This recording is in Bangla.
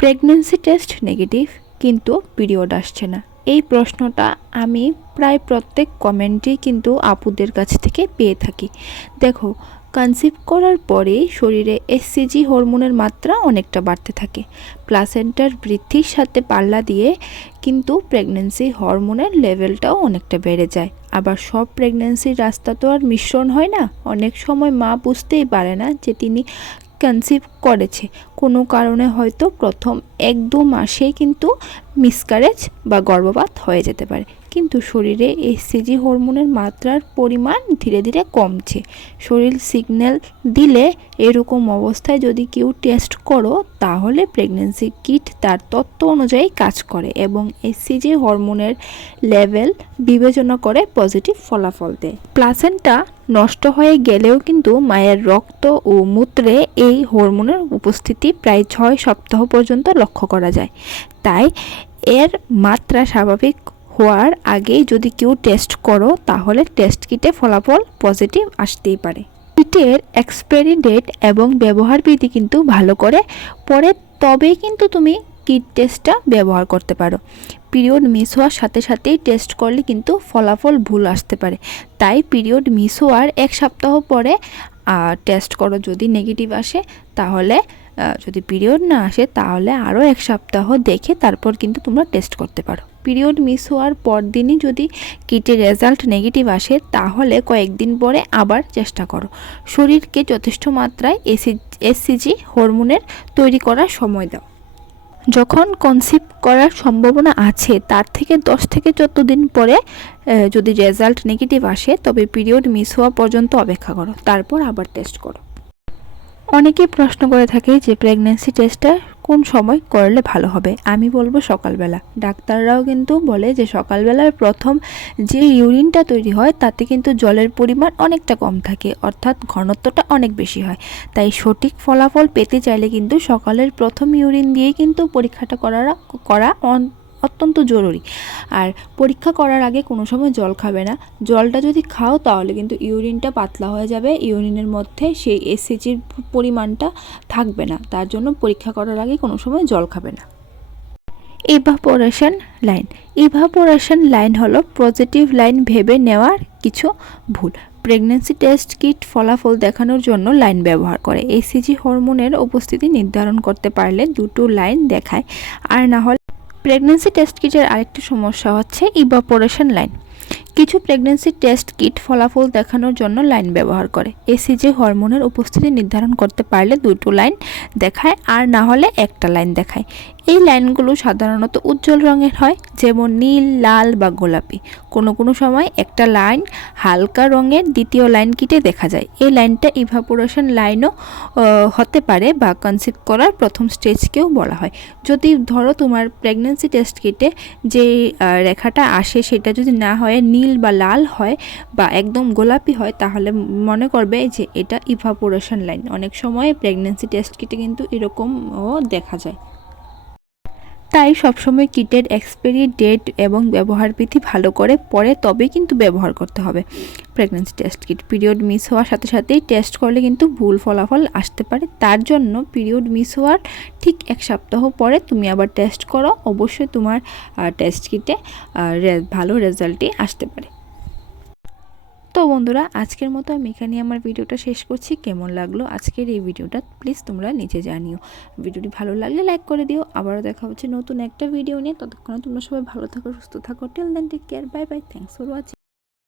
প্রেগন্যান্সি টেস্ট নেগেটিভ, কিন্তু পিরিয়ড আসছে না। এই প্রশ্নটা আমি প্রায় প্রত্যেক কমেন্টেই কিন্তু আপুদের কাছ থেকে পেয়ে থাকি। দেখো কনসিভ করার পরেই শরীরে এসসিজি হরমোনের মাত্রা অনেকটা বাড়তে থাকে। প্লাসেন্টার বৃদ্ধির সাথে পাল্লা দিয়ে কিন্তু প্রেগনেন্সি হরমোনের লেভেলটাও অনেকটা বেড়ে যায়। আবার সব প্রেগনেন্সির রাস্তা তো আর মিশ্রণ হয় না। অনেক সময় মা বুঝতেই পারে না যে তিনি কনসিভ করেছে। কোনো কারণে হয়তো প্রথম এক দু মাসেই কিন্তু মিসকারেজ বা গর্ভপাত হয়ে যেতে পারে। কিন্তু শরীরে এই সিজি হরমোনের মাত্রার পরিমাণ ধীরে ধীরে কমছে। শরীর সিগন্যাল দিলে এরকম অবস্থায় যদি কেউ টেস্ট করো, তাহলে প্রেগনেন্সি কিট তার তত্ত্ব অনুযায়ী কাজ করে এবং এই সিজি হরমোনের লেভেল বিবেচনা করে পজিটিভ ফলাফল দেয়। প্লাসেন্টা নষ্ট হয়ে গেলেও কিন্তু মায়ের রক্ত ও মূত্রে এই হরমোনের উপস্থিতি প্রায় ছয় সপ্তাহ পর্যন্ত লক্ষ্য করা যায়। তাই এর মাত্রা স্বাভাবিক হওয়ার আগেই যদি কেউ টেস্ট করো, তাহলে টেস্ট কিটে ফলাফল পজিটিভ আসতেই পারে। কিটের এক্সপায়ারি ডেট এবং ব্যবহার বিধি কিন্তু ভালো করে পরে তবেই কিন্তু তুমি কিট টেস্টটা ব্যবহার করতে পারো। পিরিয়ড মিস হওয়ার সাথে সাথেই টেস্ট করলে কিন্তু ফলাফল ভুল আসতে পারে। তাই পিরিয়ড মিস হওয়ার এক সপ্তাহ পরে টেস্ট করো যদি নেগেটিভ আসে, তাহলে যদি পিরিয়ড না আসে, তাহলে আরও এক সপ্তাহ দেখে তারপর কিন্তু তোমরা টেস্ট করতে পারো। পিরিয়ড মিস হওয়ার পর দিনই যদি কিটের রেজাল্ট নেগেটিভ আসে, তাহলে কয়েকদিন পরে আবার চেষ্টা করো। শরীরকে যথেষ্ট মাত্রায় এসি এসসিজি হরমোনের তৈরি করার সময় দাও। যখন কনসিভ করার সম্ভাবনা আছে, তার থেকে দশ থেকে চোদ্দ দিন পরে যদি রেজাল্ট নেগেটিভ আসে, তবে পিরিয়ড মিস হওয়া পর্যন্ত অপেক্ষা করো। তারপর আবার টেস্ট করো। অনেকে প্রশ্ন করে থাকে যে প্রেগনেন্সি টেস্টটা কোন সময় করলে ভালো হবে? আমি বলব সকালবেলা। ডাক্তাররাও কিন্তু বলে যে সকালবেলার প্রথম যে ইউরিনটা তৈরি হয়, তাতে কিন্তু জলের পরিমাণ অনেকটা কম থাকে, অর্থাৎ ঘনত্বটা অনেক বেশি হয়। তাই সঠিক ফলাফল পেতে চাইলে কিন্তু সকালের প্রথম ইউরিন দিয়েই কিন্তু পরীক্ষাটা করা করা অত্যন্ত জরুরি। আর পরীক্ষা করার আগে কোনো সময় জল খাবে না। জলটা যদি খাও তাহলে কিন্তু ইউরিনটা পাতলা হয়ে যাবে। ইউরিনের মধ্যে সেই এসিজির পরিমাণটা থাকবে না। তার জন্য পরীক্ষা করার আগে কোনো সময় জল খাবে না। ইভাপোরেশন লাইন ইভাপোরেশন লাইন হলো পজিটিভ লাইন ভেবে নেওয়ার কিছু ভুল। প্রেগনেন্সি টেস্ট কিট ফলাফল দেখানোর জন্য লাইন ব্যবহার করে। এসিজি হরমোনের উপস্থিতি নির্ধারণ করতে পারলে দুটো লাইন দেখায়। আর না হলে প্রেগনেন্সি টেস্ট কিটের আরেকটি সমস্যা হচ্ছে ইভাপোরেশন লাইন কিছু প্রেগনেন্সি টেস্ট কিট ফলাফল দেখানোর জন্য লাইন ব্যবহার করে। এসিজে হরমোনের উপস্থিতি নির্ধারণ করতে পারলে দুটো লাইন দেখায় আর না হলে একটা লাইন দেখায়। এই লাইনগুলো সাধারণত উজ্জ্বল রঙের হয়, যেমন নীল, লাল বা গোলাপি। কোনো কোনো সময় একটা লাইন হালকা রঙের দ্বিতীয় লাইন কিটে দেখা যায়। এই লাইনটা ইভাপোরেশন লাইনও হতে পারে বা কনসিভ করার প্রথম স্টেজকেও বলা হয়। যদি ধরো তোমার প্রেগনেন্সি টেস্ট কিটে যে রেখাটা আসে সেটা যদি না হয় নীল বা লাল হয় বা একদম গোলাপি হয়, তাহলে মনে করবে যে এটা ইভাপোরেশন লাইন অনেক সময় প্রেগনেন্সি টেস্ট কিটে কিন্তু এরকমও দেখা যায়। তাই সবসময় কিটের এক্সপায়ারি ডেট এবং ব্যবহার বিধি ভালো করে পরে তবে কিন্তু ব্যবহার করতে হবে। Pregnancy test kit. Period miss হওয়ার সাথে সাথেই টেস্ট করলে কিন্তু ভুল ফলাফল আসতে পারে। তার জন্য পিরিয়ড মিস হওয়ার ঠিক এক সপ্তাহ পরে তুমি আবার টেস্ট করো। অবশ্যই তোমার টেস্ট কিটে ভালো রেজাল্টই আসতে পারে। তো বন্ধুরা, আজকের মতো আমি এখানে আমার ভিডিওটা শেষ করছি। কেমন লাগল আজকের এই ভিডিওটা প্লিজ তোমরা নিচে জানিও। ভিডিওটি ভালো লাগলে লাইক করে দিও। আবারও দেখা হচ্ছে নতুন একটা ভিডিও নিয়ে। ততক্ষণে তোমরা সবাই ভালো থাকো, সুস্থ থাকো। Till then take care bye bye thanks for watching